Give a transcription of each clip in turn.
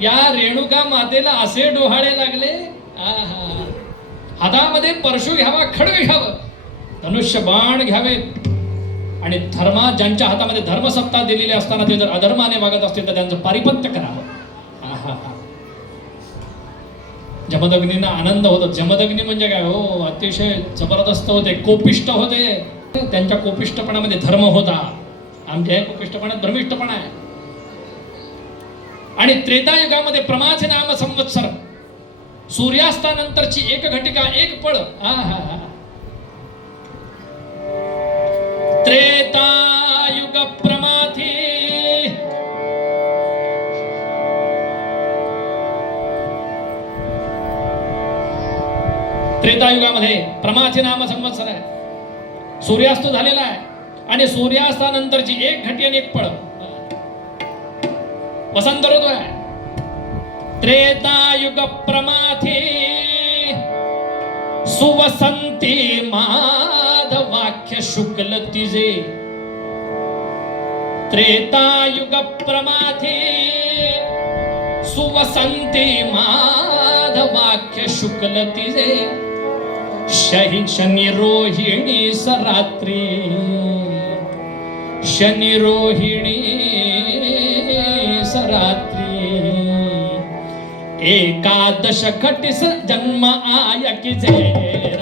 या रेणुका मातेला असे डोहाळे लागले आहा. हातामध्ये परशु घ्यावा खडग घ्यावं धनुष्य बाण घ्यावे आणि धर्मा ज्यांच्या हातामध्ये धर्मसत्ता दिलेली असताना ते जर अधर्माने वागत असतील तर त्यांचं पारिपत्य करावं. आहा. जमदग्नींना आनंद होतो. जमदग्नी म्हणजे काय? हो अतिशय जबरदस्त होते कोपिष्ट होते. त्यांच्या कोपिष्टपणामध्ये धर्म होता. आमच्या या कोपिष्टपणात धर्मिष्टपणा आहे. आणि त्रेतायुगामध्ये प्रमाचे नाम संवत्सर. सूर्यास्तानंतरची एक घटिका एक पळ. आहा. त्रेतायुग प्रमाथी. त्रेतायुगामध्ये प्रमाचे नाम संवत्सर आहे. सूर्यास्त झालेला आहे. आणि सूर्यास्तानंतरची एक घटी आणि एक पळ. वसंत ऋतू आहे त्रेतायुग प्रमाथी सुवसंती माधवाख्य शुक्ल तिजे त्रेतायुग प्रमाथी सुवसंती माधवाख्य शुक्ल तिजे शही शनी रोहिणी सरात्री शनी रात्री. एकादश खटिस जन्म आय की जय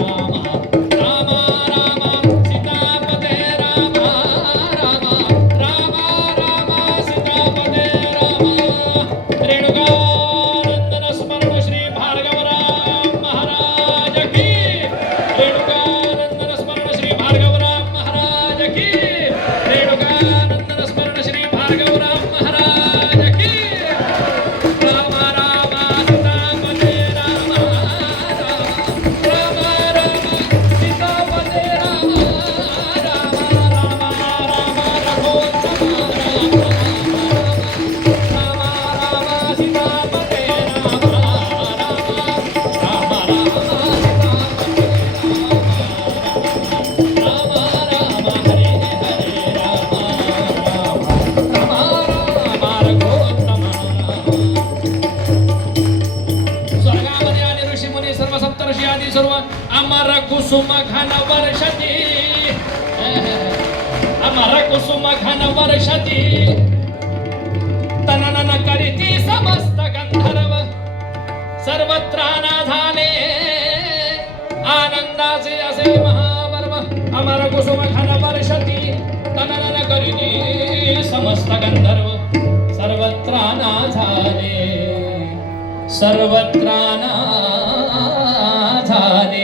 सुमखन वर्षति. वर्षती तननन करीती समस्त गंधर्व. सर्वत्र झाले आनंदाचे असे महापर्व. अमर कुसुमखन वर्षति. वर्षती तननन करीती समस्त गंधर्व. सर्वत्र झाले सर्वत्र झाले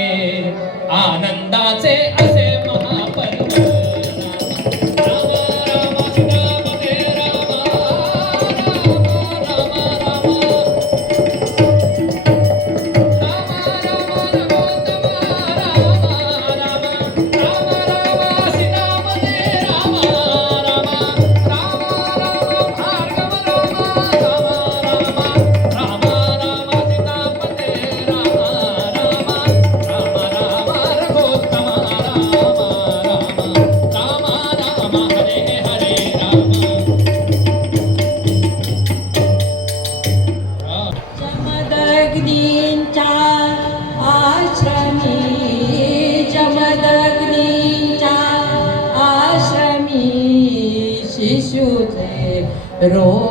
pero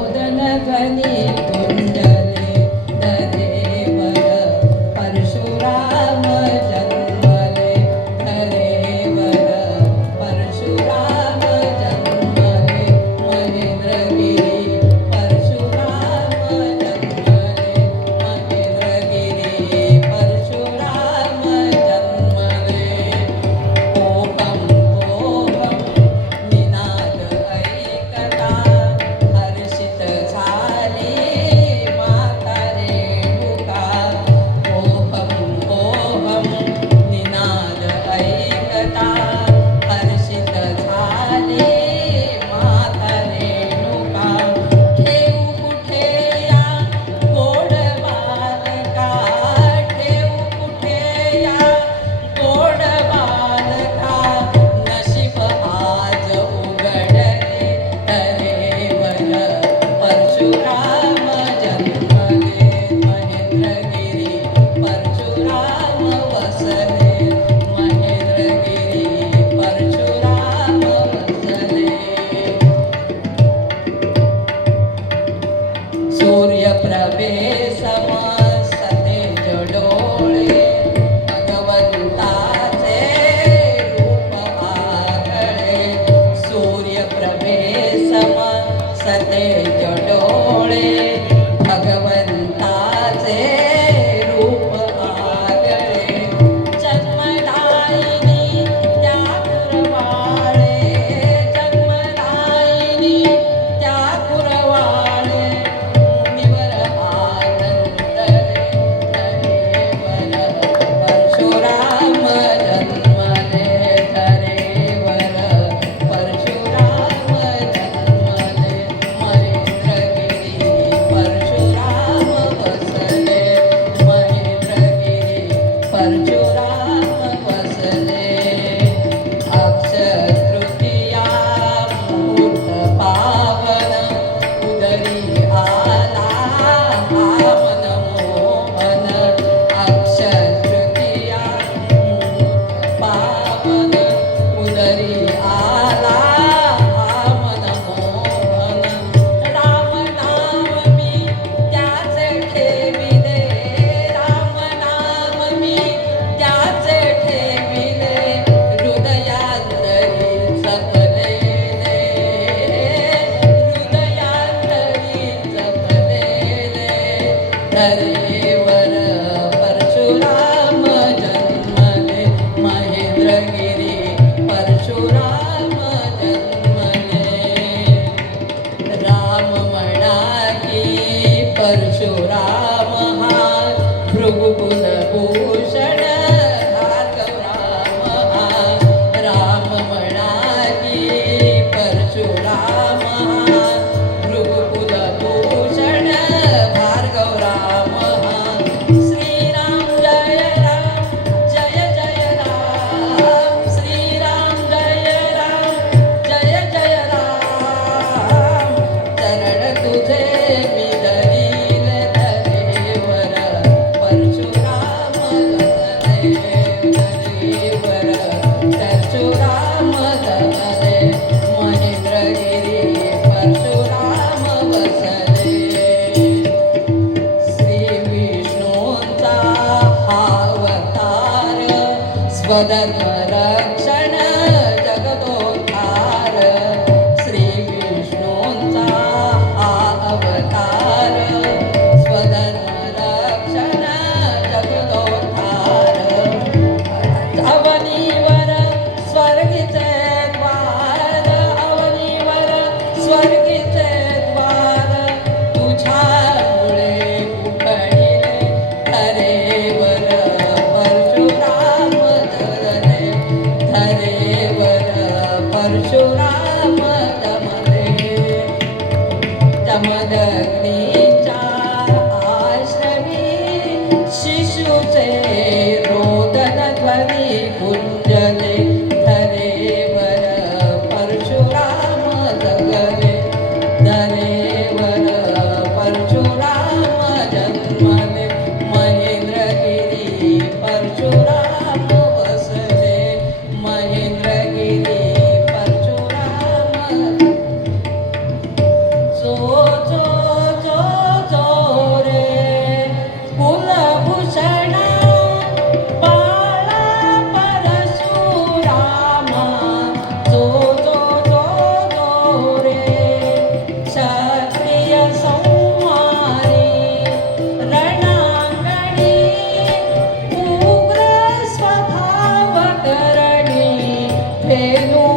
Pedro.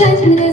Thank.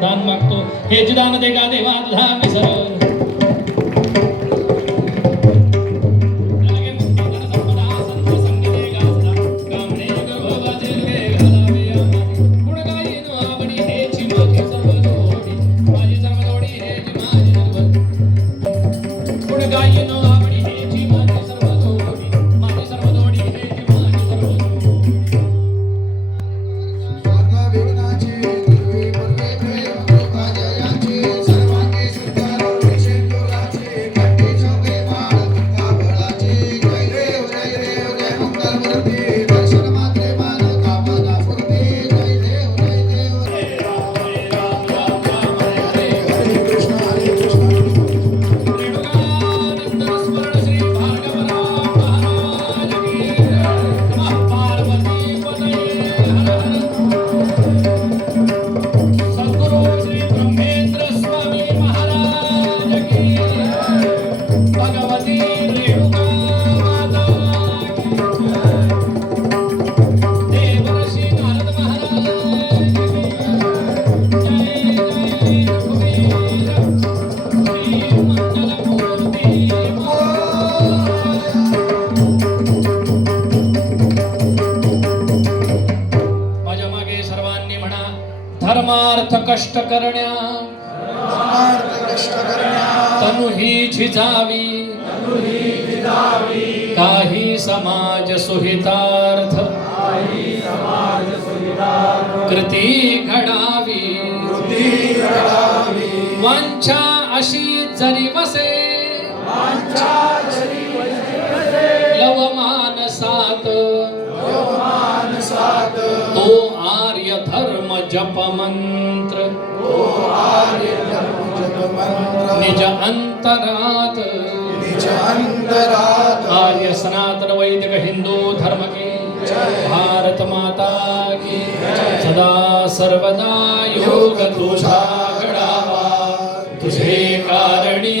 दान मागतो. हेच दान दे देवा तुझा मी कष्ट करण्या. तनु ही झिजावी काही समाज सुहितार्थ. कृती घडावी. वंचा अशी जरी बसे निज अंतरात। निज अंतरात। आर्य सनातन वैदिक हिंदू धर्म के। भारत माता की। सदा सर्वदा योग तुझा कारणी